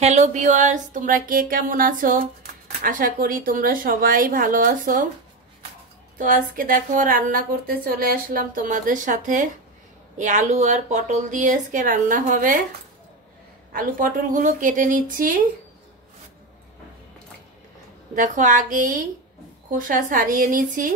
Hello viewers, তোমরা কে কেমন আছো? আশা করি তোমরা সবাই ভালো আছো। তো আজকে দেখো রান্না করতে চলে আসলাম তোমাদের সাথে। এই আলু আর পটল দিয়ে আজকে রান্না হবে। আলু পটলগুলো কেটে নিচ্ছি। দেখো আগেই খোসা ছাড়িয়ে নিচ্ছি।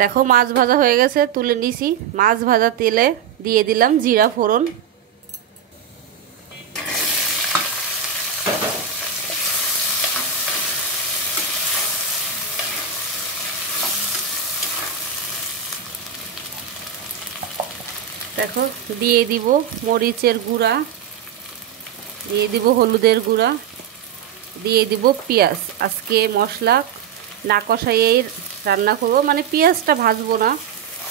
দেখো মাছ ভাজা হয়ে গেছে, তুলে নিছি। মাছ ভাজা তেলে দিয়ে দিলাম জিরা ফোড়ন। দেখো দিয়ে দিব মরিচের গুঁড়া, দিয়ে দিব হলুদের গুঁড়া, দিয়ে দিব পেঁয়াজ। আজকে মশলা না কষাইয়েই রান্না করব, মানে পেঁয়াজটা ভাজবো না,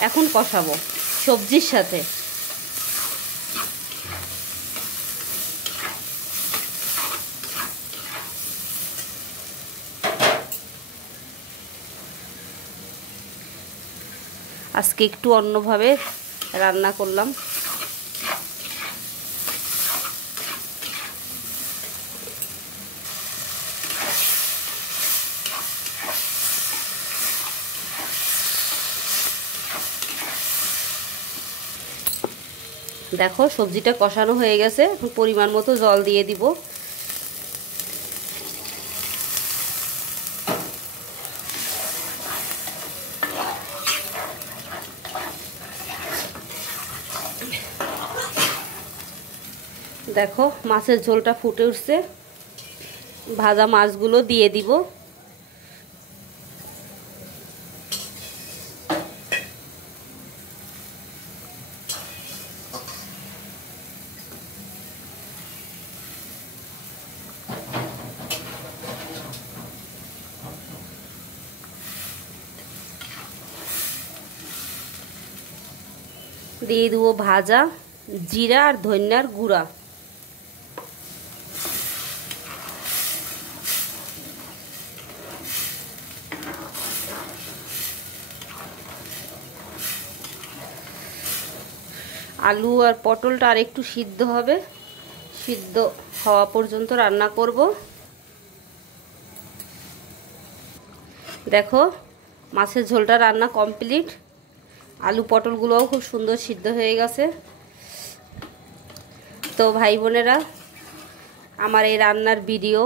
এখন কষাবো সবজির সাথে। আজকে একটু অন্যভাবে রান্না করলাম। দেখো সবজিটা কষানো হয়ে গেছে, পরিমাণ মতো জল দিয়ে দিব। দেখো মাছের ঝোলটা ফুটে উঠছে, ভাজা মাছগুলো দিয়ে দিব। দিয়ে দেবো ভাজা জিরা আর ধনিয়ার গুঁড়া। আলু আর পটলটা আর একটু সিদ্ধ হবে, সিদ্ধ হওয়া পর্যন্ত রান্না করব। দেখো মাছের ঝোলটা রান্না কমপ্লিট। আলু পটলগুলোও খুব সুন্দর সিদ্ধ হয়ে গেছে। তো ভাই বোনেরা, আমার এই রান্নার ভিডিও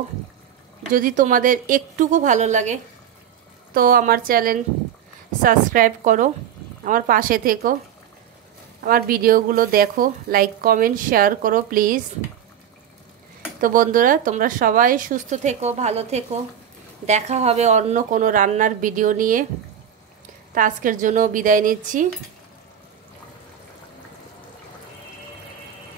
যদি তোমাদের একটুকু ভালো লাগে তো আমার চ্যানেল সাবস্ক্রাইব করো, আমার পাশে থেকো, আমার ভিডিওগুলো দেখো, লাইক কমেন্ট শেয়ার করো প্লিজ। তো বন্ধুরা, তোমরা সবাই সুস্থ থেকো, ভালো থেকো। দেখা হবে অন্য কোনো রান্নার ভিডিও নিয়ে। তা আজকের জন্য বিদায় নিচ্ছি।